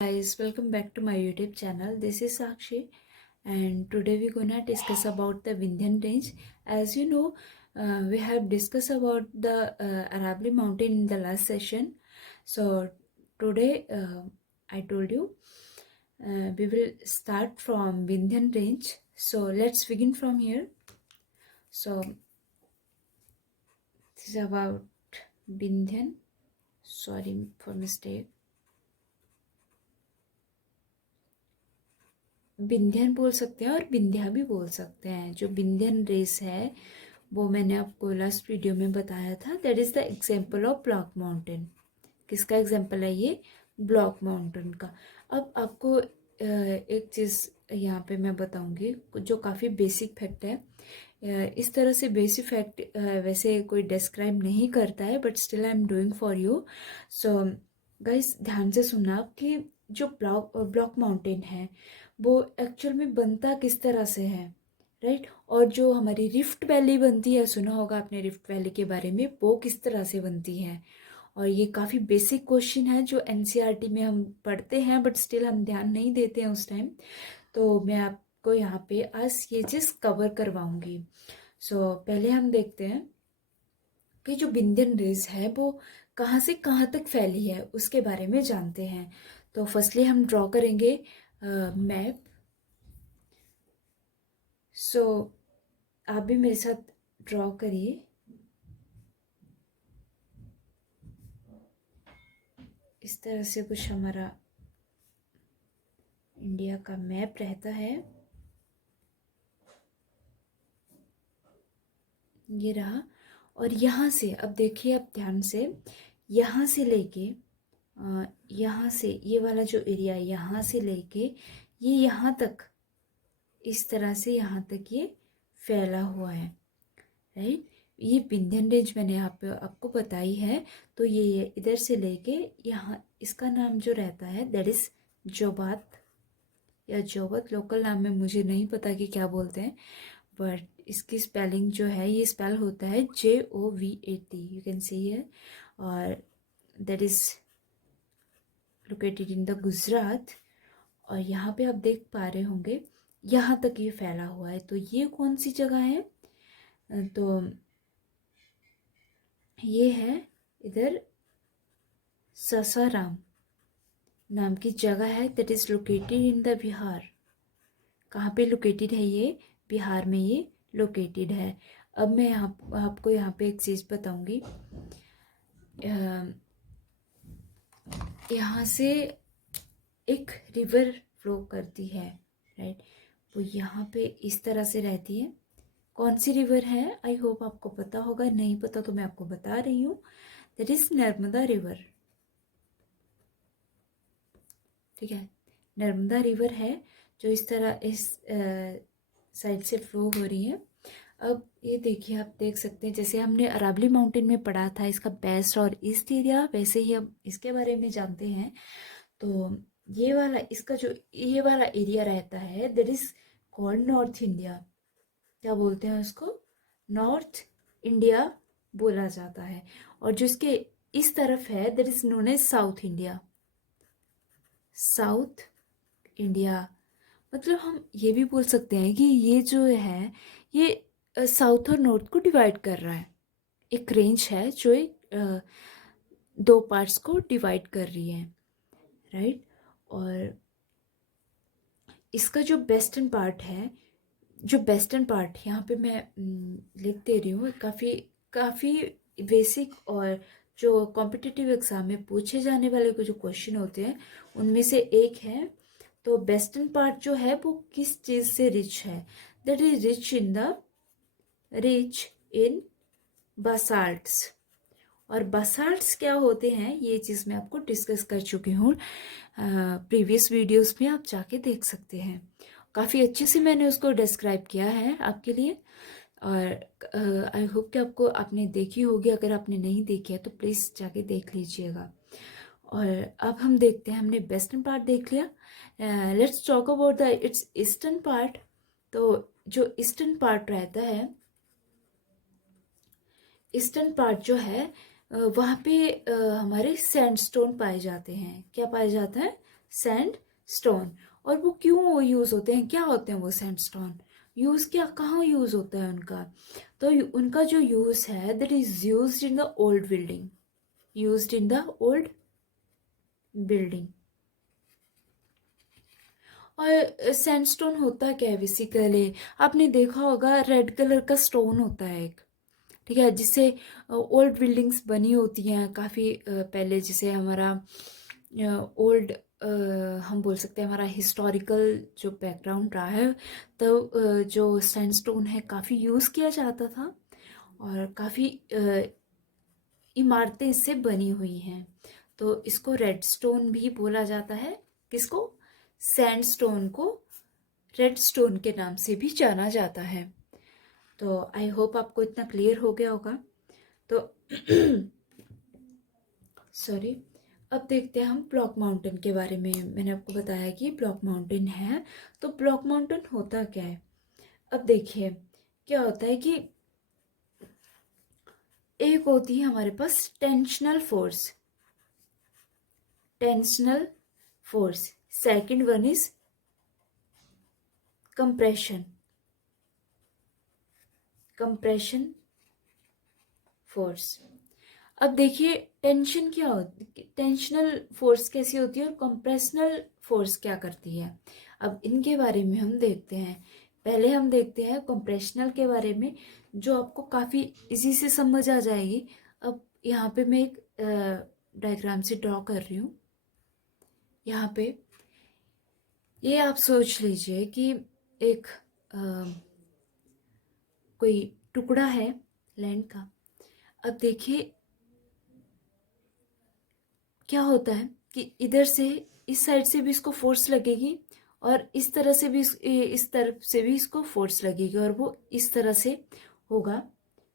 Guys, welcome back to my YouTube channel. This is Sakshi, and today we're gonna discuss about the Vindhyan range. As you know, we have discussed about the Aravalli mountain in the last session. So today, I told you we will start from Vindhyan range. So let's begin from here. So this is about Vindhyan. Sorry for mistake. Vindhyan बोल सकते हैं और विंध्या भी बोल सकते हैं. जो Vindhyan race है वो मैंने आपको लास्ट वीडियो में बताया था. That is the example of block mountain. किसका एग्जाम्पल है ये? ब्लॉक माउंटेन का. अब आपको एक चीज़ यहाँ पे मैं बताऊँगी जो काफ़ी बेसिक फैक्ट है. इस तरह से बेसिक फैक्ट वैसे कोई डिस्क्राइब नहीं करता है, but still I am doing for you. So guys, ध्यान से सुनना कि जो ब्लॉक माउंटेन है वो एक्चुअल में बनता किस तरह से है, राइट? और जो हमारी रिफ्ट वैली बनती है, सुना होगा आपने रिफ्ट वैली के बारे में, वो किस तरह से बनती है. और ये काफ़ी बेसिक क्वेश्चन है जो एनसीईआरटी में हम पढ़ते हैं, बट स्टिल हम ध्यान नहीं देते हैं उस टाइम. तो मैं आपको यहाँ पे आज ये चीज़ कवर करवाऊँगी. सो पहले हम देखते हैं कि जो विंध्यन रेंज है वो कहाँ से कहाँ तक फैली है, उसके बारे में जानते हैं. तो फर्स्टली हम ड्रॉ करेंगे मैप. सो आप भी मेरे साथ ड्रॉ करिए. इस तरह से कुछ हमारा इंडिया का मैप रहता है. ये रहा. और यहाँ से अब देखिए, आप ध्यान से, यहाँ से लेके यहाँ से ये वाला जो एरिया है, यहाँ से लेके ये यहाँ तक, इस तरह से यहाँ तक ये फैला हुआ है, राइट? ये विंध्यन रेंज मैंने आपको बताई है. तो ये इधर से लेके यहाँ, इसका नाम जो रहता है दैट इज जोबात या जोबत. लोकल नाम में मुझे नहीं पता कि क्या बोलते हैं, बट इसकी स्पेलिंग जो है, ये स्पेल होता है JOVAT. यू कैन सी है. और that is located in the Gujarat. और यहाँ पे आप देख पा रहे होंगे यहाँ तक ये फैला हुआ है. तो ये कौन सी जगह है? तो ये है इधर सासाराम नाम की जगह है. That is located in the Bihar. कहाँ पे लोकेटेड है ये? बिहार में ये लोकेटेड है. अब मैं आपको यहाँ पे एक चीज़ बताऊंगी. यहाँ से एक रिवर फ्लो करती है, राइट? वो यहाँ पे इस तरह से रहती है. कौन सी रिवर है? आई होप आपको पता होगा. नहीं पता तो मैं आपको बता रही हूँ. That is Narmada river. ठीक है, नर्मदा रिवर है जो इस तरह इस साइड से फ्लो हो रही है. अब ये देखिए, आप देख सकते हैं जैसे हमने अरावली माउंटेन में पढ़ा था इसका वेस्ट और ईस्ट एरिया, वैसे ही हम इसके बारे में जानते हैं. तो ये वाला, इसका जो ये वाला एरिया रहता है that is called north India. क्या बोलते हैं उसको? नॉर्थ इंडिया बोला जाता है. और जो इसके इस तरफ है that is known as south India. South India मतलब हम ये भी बोल सकते हैं कि ये जो है ये साउथ और नॉर्थ को डिवाइड कर रहा है. एक रेंज है जो दो पार्ट्स को डिवाइड कर रही है, राइट? और इसका जो वेस्टर्न पार्ट है, जो वेस्टर्न पार्ट यहाँ पे मैं लिख दे रही हूँ. काफ़ी बेसिक और जो कॉम्पिटिटिव एग्जाम में पूछे जाने वाले को जो क्वेश्चन होते हैं उनमें से एक है. तो वेस्टर्न पार्ट जो है वो किस चीज़ से रिच है? That is rich in basalts. और बसाल्ट्स क्या होते हैं ये चीज़ मैं आपको डिस्कस कर चुकी हूँ प्रीवियस वीडियोस में. आप जाके देख सकते हैं. काफ़ी अच्छे से मैंने उसको डिस्क्राइब किया है आपके लिए. और आई होप कि आपने देखी होगी. अगर आपने नहीं देखी है तो प्लीज़ जाके देख लीजिएगा. और अब हम देखते हैं, हमने वेस्टर्न पार्ट देख लिया. Let's talk about the it's eastern part. तो जो ईस्टर्न पार्ट रहता है, ईस्टर्न पार्ट जो है वहाँ पे हमारे सैंडस्टोन पाए जाते हैं. क्या पाया जाता है? सैंडस्टोन। और वो क्यों यूज़ होते हैं, क्या होते हैं वो सैंडस्टोन, यूज़ क्या, कहाँ यूज़ होता है उनका? तो उनका जो यूज़ है that is used in the old building, used in the old building. और सैंडस्टोन होता क्या है बेसिकली, आपने देखा होगा रेड कलर का स्टोन होता है एक, ठीक है, जिससे ओल्ड बिल्डिंग्स बनी होती हैं काफ़ी पहले, जिसे हमारा ओल्ड हम बोल सकते हैं हमारा हिस्टोरिकल जो बैकग्राउंड रहा है, तो जो सैंडस्टोन है काफ़ी यूज़ किया जाता था और काफ़ी इमारतें इससे बनी हुई हैं। तो इसको रेड स्टोन भी बोला जाता है, किसको, सैंडस्टोन को रेड स्टोन के नाम से भी जाना जाता है। तो आई होप आपको इतना क्लियर हो गया होगा। तो सॉरी, अब देखते हैं हम ब्लॉक माउंटेन के बारे में। मैंने आपको बताया कि ब्लॉक माउंटेन है, तो ब्लॉक माउंटेन होता क्या है। अब देखिए क्या होता है कि एक होती है हमारे पास tensional force, tensional force, second one is compression, compression force. अब देखिए टेंशन क्या होती, टेंशनल फोर्स कैसी होती है और कंप्रेशनल फोर्स क्या करती है, अब इनके बारे में हम देखते हैं। पहले हम देखते हैं कंप्रेशनल के बारे में, जो आपको काफ़ी इजी से समझ आ जाएगी। अब यहाँ पे मैं एक डायग्राम से ड्रॉ कर रही हूँ। यहाँ पे ये आप सोच लीजिए कि एक कोई टुकड़ा है लैंड का। अब देखिए क्या होता है कि इधर से इस साइड से भी इसको फोर्स लगेगी और इस तरह से भी इस तरफ से भी इसको फोर्स लगेगी और वो इस तरह से होगा,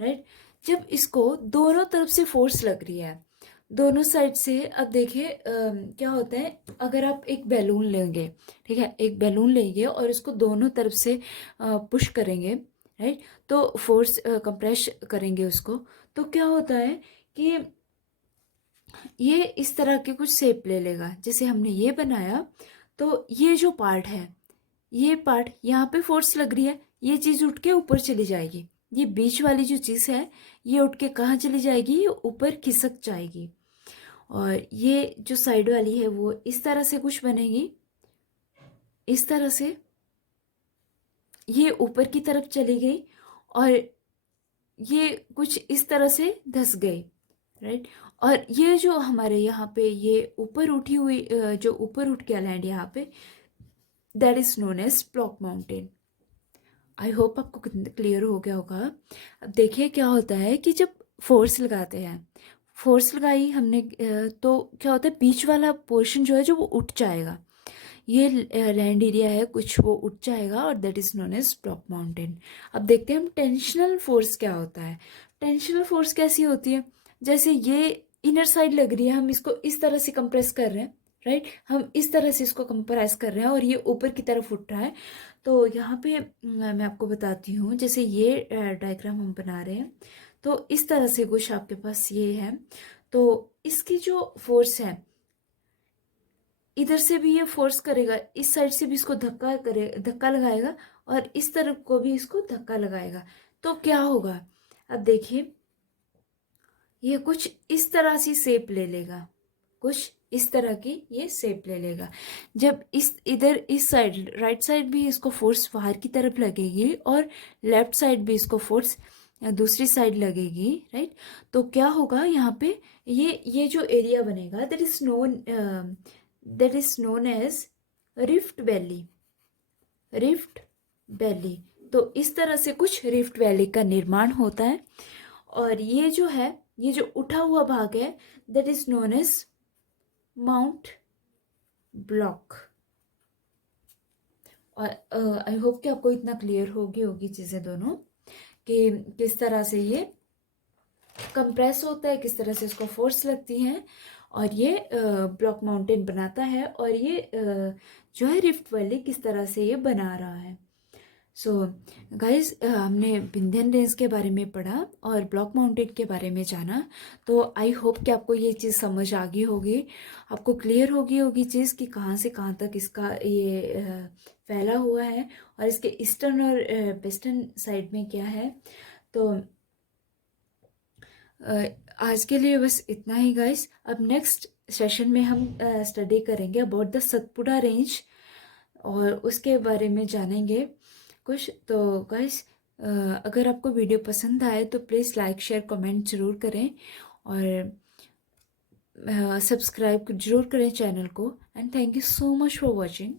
राइट। जब इसको दोनों तरफ से फोर्स लग रही है, दोनों साइड से, अब देखिए क्या होता है, अगर आप एक बैलून लेंगे, ठीक है, एक बैलून लेंगे और इसको दोनों तरफ से पुश करेंगे, राइट, तो फोर्स कंप्रेस करेंगे उसको, तो क्या होता है कि ये इस तरह के कुछ शेप ले लेगा। जैसे हमने ये बनाया, तो ये जो पार्ट है, ये पार्ट यहाँ पे फोर्स लग रही है, ये चीज़ उठ के ऊपर चली जाएगी। ये बीच वाली जो चीज़ है ये उठ के कहाँ चली जाएगी, ये ऊपर खिसक जाएगी। और ये जो साइड वाली है वो इस तरह से कुछ बनेगी, इस तरह से ये ऊपर की तरफ चली गई और ये कुछ इस तरह से धस गई, राइट। और ये जो हमारे यहाँ पे ये ऊपर उठी हुई जो ऊपर उठ के लैंड यहाँ पे, that is known as block mountain. I hope आपको क्लियर हो गया होगा। अब देखिए क्या होता है कि जब फोर्स लगाते हैं, फोर्स लगाई हमने तो क्या होता है, बीच वाला पोर्शन जो है जो वो उठ जाएगा, ये लैंड एरिया है कुछ, वो उठ जाएगा और that is known as block mountain. अब देखते हैं हम टेंशनल फोर्स क्या होता है। टेंशनल फोर्स कैसी होती है, जैसे ये इनर साइड लग रही है, हम इसको इस तरह से कंप्रेस कर रहे हैं, राइट, हम इस तरह से इसको कंप्रेस कर रहे हैं और ये ऊपर की तरफ उठ रहा है। तो यहाँ पे मैं आपको बताती हूँ, जैसे ये डायग्राम हम बना रहे हैं, तो इस तरह से कुछ आपके पास ये है, तो इसकी जो फोर्स है, इधर से भी ये फोर्स करेगा, इस साइड से भी इसको धक्का लगाएगा और इस तरफ को भी इसको धक्का लगाएगा, तो क्या होगा, अब देखिए ये कुछ इस तरह से शेप ले लेगा, कुछ इस तरह की ये शेप ले लेगा। जब इस इधर इस साइड राइट साइड भी इसको फोर्स बाहर की तरफ लगेगी और लेफ्ट साइड भी इसको फोर्स दूसरी साइड लगेगी, राइट, तो क्या होगा यहाँ पे, ये जो एरिया बनेगा that is known as rift valley, rift valley. तो इस तरह से कुछ रिफ्ट वैली का निर्माण होता है और ये जो है, ये जो उठा हुआ भाग है that is known as mount block. और आई होप कि आपको इतना क्लियर होगी चीज़ें दोनों, कि किस तरह से ये कंप्रेस होता है, किस तरह से इसको फोर्स लगती है और ये ब्लॉक माउंटेन बनाता है, और ये जो है रिफ्ट वैली किस तरह से ये बना रहा है। सो गाइस, हमने विंध्यन रेंज के बारे में पढ़ा और ब्लॉक माउंटेन के बारे में जाना। तो आई होप कि आपको ये चीज़ समझ आ गई होगी, आपको क्लियर होगी चीज़ कि कहाँ से कहाँ तक इसका ये फैला हुआ है और इसके ईस्टर्न और वेस्टर्न साइड में क्या है। तो आज के लिए बस इतना ही गाइस। अब नेक्स्ट सेशन में हम स्टडी करेंगे अबाउट द सतपुड़ा रेंज और उसके बारे में जानेंगे कुछ। तो गाइस, अगर आपको वीडियो पसंद आए तो प्लीज़ लाइक शेयर कमेंट ज़रूर करें और सब्सक्राइब ज़रूर करें चैनल को। And thank you so much for watching.